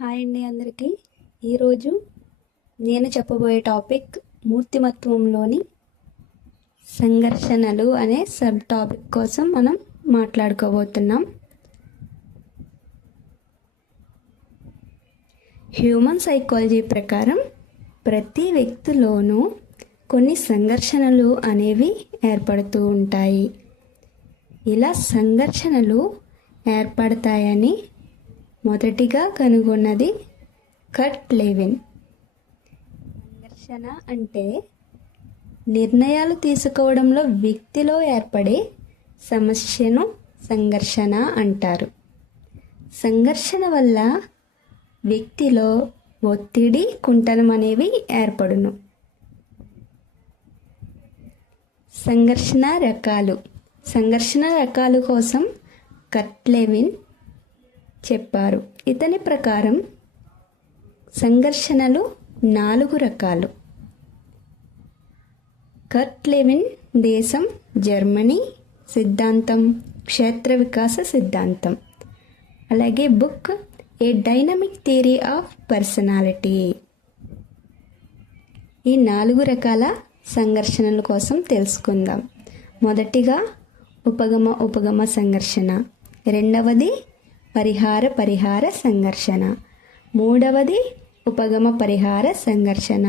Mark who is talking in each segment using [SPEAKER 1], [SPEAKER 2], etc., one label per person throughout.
[SPEAKER 1] Hi అండి అందరికీ. ఈరోజు నేను చెప్పబోయే టాపిక్ మూర్తిమత్వంలోని సంఘర్షణలు అనే సబ్ టాపిక్ కోసం మనం మాట్లాడుకోబోతున్నాం. హ్యూమన్ సైకాలజీ ప్రకారం ప్రతి వ్యక్తిలోనూ కొన్ని సంఘర్షణలు అనేవి ఏర్పడుతూ ఉంటాయి. ఇలా సంఘర్షణలు ఏర్పడతాయని మొదటిగా కనుగొన్నది కట్ లెవిన్. సంఘర్షణ అంటే నిర్ణయాలు తీసుకోవడంలో వ్యక్తిలో ఏర్పడే సమస్యను సంఘర్షణ అంటారు. సంఘర్షణ వల్ల వ్యక్తిలో ఒత్తిడి కుంటనం అనేవి ఏర్పడును. సంఘర్షణ రకాలు. సంఘర్షణ రకాలు కోసం కట్లెవిన్ చెప్పారు. ఇతని ప్రకారం సంఘర్షణలు నాలుగు రకాలు. కర్ట్లెవిన్ దేశం జర్మనీ సిద్ధాంతం క్షేత్ర వికాస సిద్ధాంతం. అలాగే book a dynamic theory of personality. ఈ నాలుగు రకాల సంఘర్షణల కోసం తెలుసుకుందాం. మొదటిగా ఉపగమ ఉపగమ సంఘర్షణ. రెండవది పరిహార పరిహార సంఘర్షణ. మూడవది ఉపగమ పరిహార సంఘర్షణ.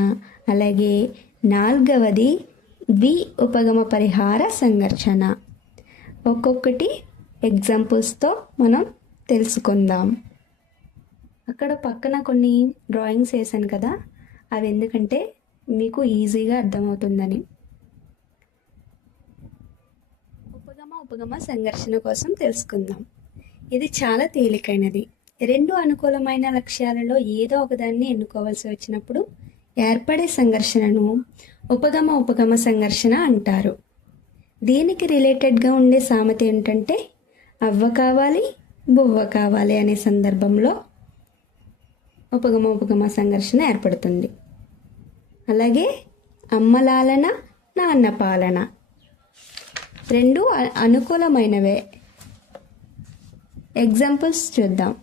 [SPEAKER 1] అలాగే నాలుగవది ద్వి ఉపగమ పరిహార సంఘర్షణ. ఒక్కొక్కటి ఎగ్జాంపుల్స్తో మనం తెలుసుకుందాం. అక్కడ పక్కన కొన్ని డ్రాయింగ్స్ వేసాను కదా అవి ఎందుకంటే మీకు ఈజీగా అర్థమవుతుందని. ఉపగమ ఉపగమ సంఘర్షణ కోసం తెలుసుకుందాం. ఇది చాలా తేలికైనది. రెండు అనుకూలమైన లక్ష్యాలలో ఏదో ఒకదాన్ని ఎన్నుకోవాల్సి వచ్చినప్పుడు ఏర్పడే సంఘర్షణను ఉపగమ ఉపగమ సంఘర్షణ అంటారు. దీనికి రిలేటెడ్గా ఉండే సామెత ఏంటంటే అవ్వ కావాలి బువ్వ కావాలి అనే సందర్భంలో ఉపగమ ఉపగమ సంఘర్షణ ఏర్పడుతుంది. అలాగే అమ్మ లాలన నాన్న పాలన రెండు అనుకూలమైనవే. ఎగ్జాంపుల్స్ చూద్దాం.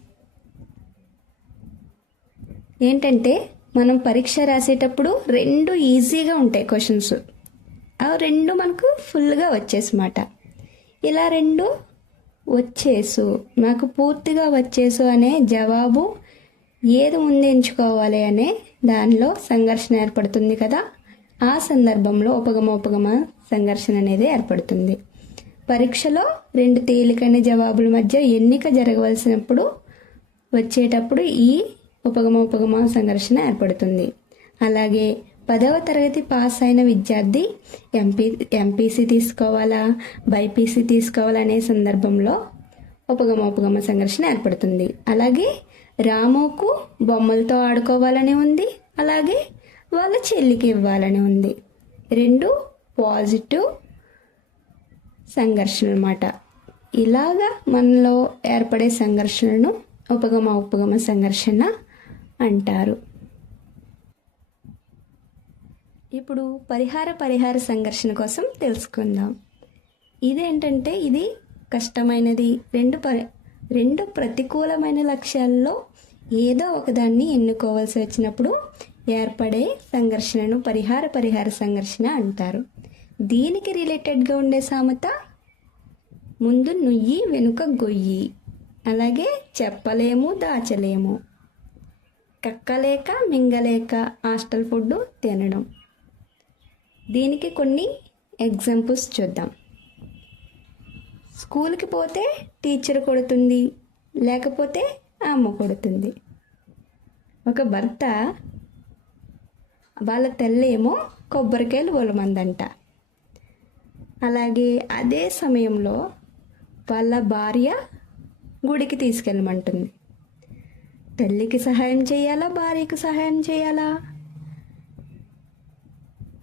[SPEAKER 1] ఏంటంటే మనం పరీక్ష రాసేటప్పుడు రెండు ఈజీగా ఉంటాయి క్వశ్చన్స్ ఆ రెండు మనకు ఫుల్గా వచ్చేసమాట. ఇలా రెండు వచ్చేసు. నాకు పూర్తిగా వచ్చేసు అనే జవాబు ఏది ముందు ఎంచుకోవాలి అనే దానిలో సంఘర్షణ ఏర్పడుతుంది కదా. ఆ సందర్భంలో ఉపగమ ఉపగమ సంఘర్షణ అనేది ఏర్పడుతుంది. పరీక్షలో రెండు తేలికైన జవాబుల మధ్య ఎన్నిక జరగవలసినప్పుడు వచ్చేటప్పుడు ఈ ఉపగమ ఉపగమ సంఘర్షణ ఏర్పడుతుంది. అలాగే పదవ తరగతి పాస్ అయిన విద్యార్థి ఎంపీ ఎంపీసీ తీసుకోవాలా బైపీసీ తీసుకోవాలా అనే సందర్భంలో ఉపగమ ఉపగమ సంఘర్షణ ఏర్పడుతుంది. అలాగే రాముకు బొమ్మలతో ఆడుకోవాలని ఉంది. అలాగే వాళ్ళ చెల్లికి ఇవ్వాలని ఉంది. రెండు పాజిటివ్ సంఘర్షణ అన్నమాట ఇలాగా మనలో ఏర్పడే సంఘర్షణను ఉపగమ ఉపగమ సంఘర్షణ అంటారు. ఇప్పుడు పరిహార పరిహార సంఘర్షణ కోసం తెలుసుకుందాం. ఇదేంటంటే ఇది కష్టమైనది. రెండు పరి రెండు ప్రతికూలమైన లక్ష్యాల్లో ఏదో ఒకదాన్ని ఎన్నుకోవాల్సి వచ్చినప్పుడు ఏర్పడే సంఘర్షణను పరిహార పరిహార సంఘర్షణ అంటారు. దీనికి రిలేటెడ్గా ఉండే సామెత? ముందు నుయ్యి వెనుక గొయ్యి. అలాగే చెప్పలేము దాచలేము. కక్కలేక మింగలేక హాస్టల్ ఫుడ్ తినడం. దీనికి కొన్ని ఎగ్జాంపుల్స్ చూద్దాం. స్కూల్కి పోతే టీచర్ కొడుతుంది లేకపోతే అమ్మ కొడుతుంది. ఒక భర్త వాళ్ళ తల్లేమో కొబ్బరికాయలు ఉలమందంట అలాగే అదే సమయంలో వాళ్ళ భార్య గుడికి తీసుకెళ్ళమంటుంది. తల్లికి సహాయం చేయాలా? భార్యకు సహాయం చేయాలా?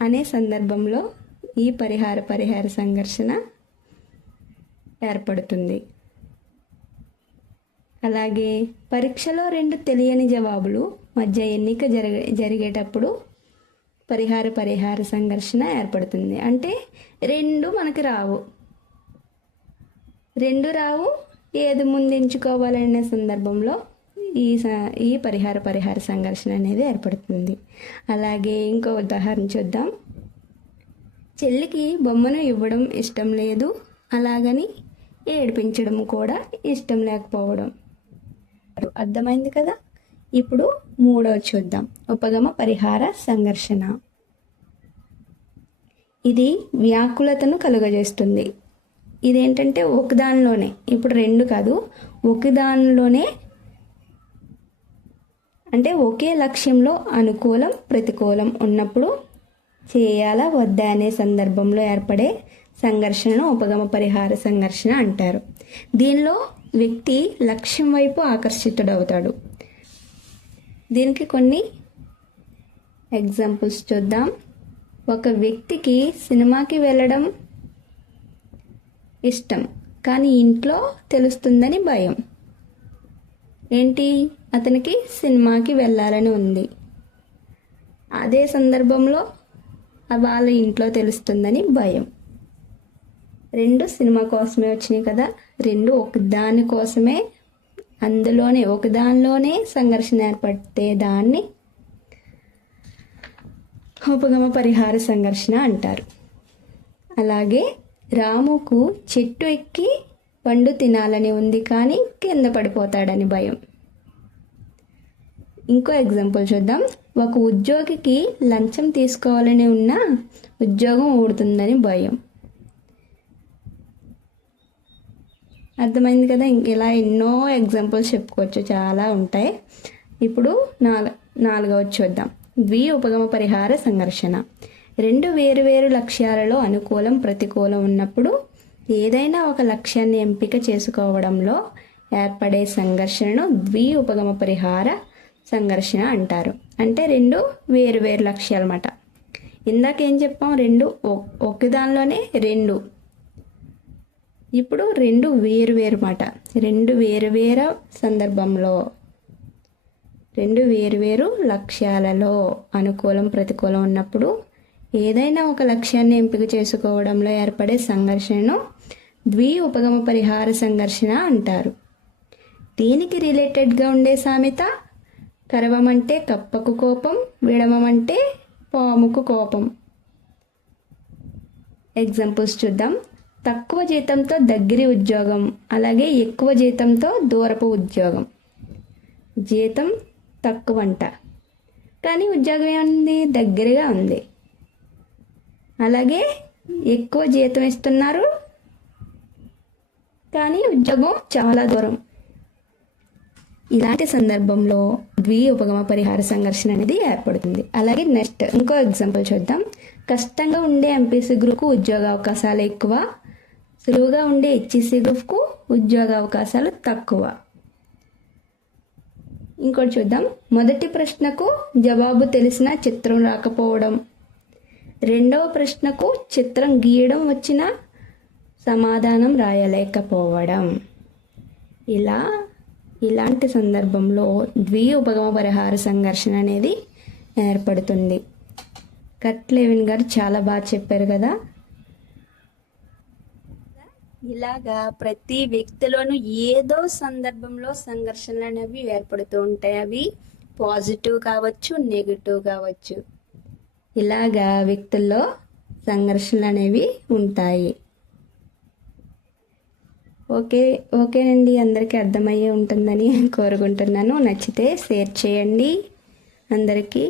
[SPEAKER 1] అనే సందర్భంలో ఈ పరిహార పరిహార సంఘర్షణ ఏర్పడుతుంది. అలాగే పరీక్షలో రెండు తెలియని జవాబులు మధ్య ఎన్నిక జరిగే జరిగేటప్పుడు పరిహార పరిహార సంఘర్షణ ఏర్పడుతుంది. అంటే రెండు మనకు రావు. రెండు రావు. ఏది ముందు ఎంచుకోవాలనే సందర్భంలో ఈ స- ఈ పరిహార పరిహార సంఘర్షణ అనేది ఏర్పడుతుంది. అలాగే ఇంకో ఉదాహరణ చూద్దాం. చెల్లికి బొమ్మను ఇవ్వడం ఇష్టం లేదు. అలాగని ఏడిపించడం కూడా ఇష్టం లేకపోవడం. అర్థమైంది కదా? ఇప్పుడు మూడవ చూద్దాం. ఉపగమ పరిహార సంఘర్షణ. ఇది వ్యాకులతను కలుగజేస్తుంది. ఇదేంటంటే ఒకదానిలోనే ఇప్పుడు రెండు కాదు ఒకదానిలోనే అంటే ఒకే లక్ష్యంలో అనుకూలం ప్రతికూలం ఉన్నప్పుడు చేయాలా వద్దా అనే సందర్భంలో ఏర్పడే సంఘర్షణను ఉపగమ పరిహార సంఘర్షణ అంటారు. దీనిలో వ్యక్తి లక్ష్యం వైపు ఆకర్షితుడవుతాడు. దీనికి కొన్ని ఎగ్జాంపుల్స్ చూద్దాం. ఒక వ్యక్తికి సినిమాకి వెళ్ళడం ఇష్టం కానీ ఇంట్లో తెలుస్తుందని భయం. ఏంటి? అతనికి సినిమాకి వెళ్ళాలని ఉంది. అదే సందర్భంలో ఆ వాళ్ళ ఇంట్లో తెలుస్తుందని భయం. రెండు సినిమా కోసమే వచ్చినాయి కదా రెండు ఒక దాని కోసమే అందులోనే ఒకదానిలోనే సంఘర్షణ ఏర్పడితే దాన్ని ఉపగమ పరిహార సంఘర్షణ అంటారు. అలాగే రాముకు చెట్టు ఎక్కి పండు తినాలని ఉంది కానీ కింద పడిపోతాడని భయం. ఇంకో ఎగ్జాంపుల్ చూద్దాం. ఒక ఉద్యోగికి లంచం తీసుకోవాలని ఉన్నా ఉద్యోగం ఊడుతుందని భయం. అర్థమైంది కదా? ఇంక ఇలా ఎన్నో ఎగ్జాంపుల్స్ చెప్పుకోవచ్చు. చాలా ఉంటాయి. ఇప్పుడు నాలు నాలుగవది చూద్దాం. ద్వి ఉపగమ పరిహార సంఘర్షణ. రెండు వేరువేరు లక్ష్యాలలో అనుకూలం ప్రతికూలం ఉన్నప్పుడు ఏదైనా ఒక లక్ష్యాన్ని ఎంపిక చేసుకోవడంలో ఏర్పడే సంఘర్షణను ద్వి ఉపగమ పరిహార సంఘర్షణ అంటారు. అంటే రెండు వేరు వేరు లక్ష్యాలు ఇందాక ఏం చెప్పాం? రెండు ఒ- రెండు ఇప్పుడు రెండు వేరు వేరు మాట. రెండు వేరు వేరు సందర్భంలో. రెండు వేరు వేరు లక్ష్యాలలో అనుకూలం ప్రతికూలం ఉన్నప్పుడు ఏదైనా ఒక లక్ష్యాన్ని ఎంపిక చేసుకోవడంలో ఏర్పడే సంఘర్షణను ద్వి ఉపగమ పరిహార సంఘర్షణ అంటారు. దీనికి రిలేటెడ్గా ఉండే సామెత? కరవమంటే కప్పకు కోపం విడమమంటే పాముకు కోపం. ఎగ్జాంపుల్స్ చూద్దాం. తక్కువ జీతంతో దగ్గరి ఉద్యోగం అలాగే ఎక్కువ జీతంతో దూరపు ఉద్యోగం. జీతం తక్కువంట. కానీ ఉద్యోగం ఏముంది? దగ్గరగా ఉంది. అలాగే ఎక్కువ జీతం ఇస్తున్నారు. కానీ ఉద్యోగం చాలా దూరం. ఇలాంటి సందర్భంలో ద్వి ఉపగమ పరిహార సంఘర్షణ అనేది ఏర్పడుతుంది. అలాగే నెక్స్ట్ ఇంకో ఎగ్జాంపుల్ చూద్దాం. కష్టంగా ఉండే ఎంపీసీ గ్రూప్కు ఉద్యోగ అవకాశాలు ఎక్కువ సులువుగా ఉండే హెచ్ఈసీ గ్రూప్కు ఉద్యోగ అవకాశాలు తక్కువ. ఇంకోటి చూద్దాం. మొదటి ప్రశ్నకు జవాబు తెలిసిన చిత్రం రాకపోవడం. రెండవ ప్రశ్నకు చిత్రం గీయడం వచ్చిన సమాధానం రాయలేకపోవడం. ఇలా ఇలాంటి సందర్భంలో ద్వి ఉపగమ పరిహార సంఘర్షణ అనేది ఏర్పడుతుంది. కట్లేవిన్ గారు చాలా బాగా చెప్పారు కదా. ఇలాగా ప్రతి వ్యక్తిలోనూ ఏదో సందర్భంలో సంఘర్షణలు అనేవి ఏర్పడుతూ ఉంటాయి. అవి పాజిటివ్ కావచ్చు నెగిటివ్ కావచ్చు. ఇలాగా వ్యక్తుల్లో సంఘర్షణలు అనేవి ఉంటాయి. ఓకే ఓకేనండి. అందరికీ అర్థమయ్యే ఉంటుందని కోరుకుంటున్నాను. నచ్చితే షేర్ చేయండి. అందరికీ